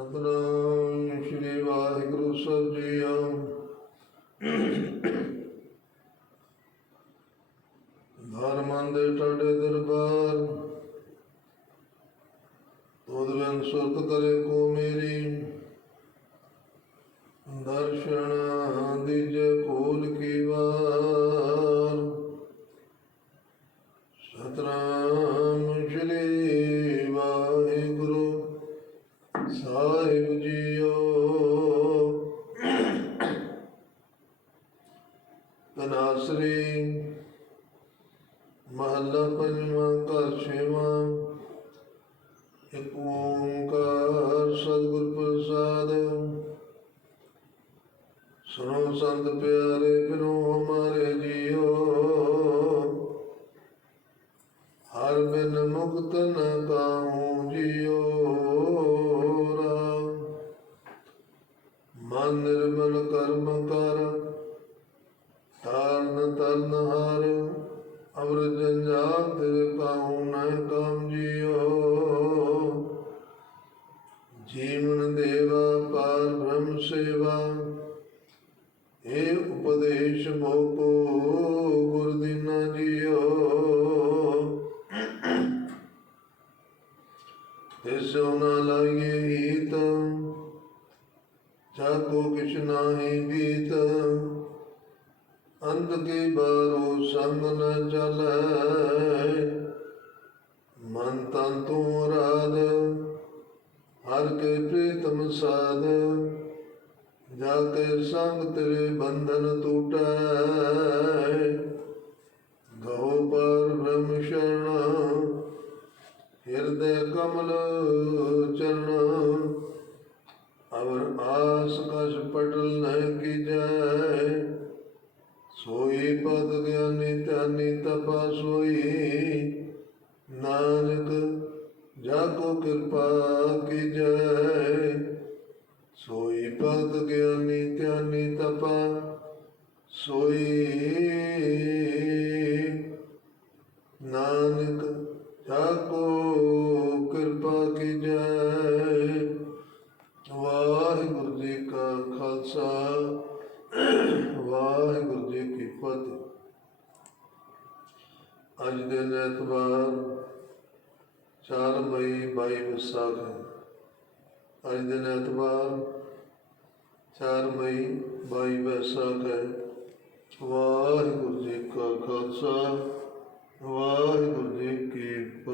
ਸਤਨਾਮ, ਸ੍ਰੀ ਵਾਹਿਗੁਰੂ ਸਾਹਿਬ ਜੀ ਧਰਮਾਂ ਦੇ ਟਾਡੇ ਦਰਬਾਰ ਤੋਦ ਬਿਨ ਸੁਰਤ ਕਰੇ ਕੋ ਮੇਰੀ। ਦਰਸ਼ਨ ਦੀਜੇ ਕੋਲ ਕੀ ਵਾਰ। ਸਤਨਾਮ ਸਾਹਿਬ ਜੀਓ ਤਨਾਸਰੀ ਮਹੱਲਾ ਪੰਜਵਾਂ, ਘਰ ਛੇਵਾਂ। ਇੱਕ ਓੰਕਾਰ ਸਤਿਗੁਰ ਪ੍ਰਸਾਦ। ਸੁਣੋ ਸੰਤ ਪਿਆਰੇ ਬਿਨੋ ਹਮਾਰੇ ਜੀਓ। ਹਰ ਬਿਨ ਮੁਕਤ ਨ ਕਾਹੂ ਜੀਓ ਰਾਮ ਮਨ ਨਿਰਮਲ ਕਰਮ ਤਾਰਨ ਤਰਨ ਹਰ ਅਮਰ ਜੰਜਾਲ ਤੇਰੇ ਕਾਹੂ ਨ ਕਾਮ ਜੀਓ ਜੀਵਨ ਦੇਵਾ, ਪਾਰ ਬ੍ਰਹਮ ਸੇਵਾ ਏ ਉਪਦੇਸ਼ ਮੋਕੋ ਗੁਰ ਦੀਨਾ ਜੀਓ ਤਿਸੋ ਨਾ ਲਾਈਏ ਹੀਤ ਜਾਕੋ ਕਿਛ ਨਾਹੀ ਬੀਤ ਅੰਤ ਕੇ ਬਾਰੋ ਸੰਗ ਨ ਚਲੈ। ਮਨ ਤਨ ਤੂੰ ਰਾਧ ਹਰ ਕੇ ਪ੍ਰੀਤਮ ਸਾਧ ਜਾ ਕੇ ਸੰਗ ਤੇਰੇ ਬੰਧਨ ਟੂਟੈ ਗੋ ਪਰ ਬ੍ਰਹਮ ਸ਼ਰਣ, ਹਿਰਦੇ ਕਮਲ ਅਵਰ ਪਟਲ ਨ ਕੀਜੈ। ਸੋਈ ਪਦ ਗਿਆਨੀ ਧਿਆਨੀ ਤਪਾ ਸੋਈ। ਨਾਨਕ ਜਾ ਕੋ ਕਿਰਪਾ ਕੀਜੈ। ਸੋਈ ਪਦ ਗਿਆਨੀ ਧਿਆਨੀ ਤਪਾ ਸੋਈ। ਨਾਨਕ ਜਾਕੋ ਕਿਰਪਾ ਕੀ ਵਾਹਿਗੁਰੂ ਜੀ ਕਾ ਖਾਲਸਾ ਵਾਹਿਗੁਰੂ ਜੀ ਕੀ ਫਤਿਹ। ਅੱਜ ਦੇ ਐਤਵਾਰ 4 ਮਈ 22 ਵਿਸਾਖ। ਹੈ ਅੱਜ ਦਿਨ ਐਤਵਾਰ 4 ਮਈ 22 ਵਿਸਾਖ। ਹੈ ਵਾਹਿਗੁਰੂ ਜੀ ਕਾ ਖਾਲਸਾ।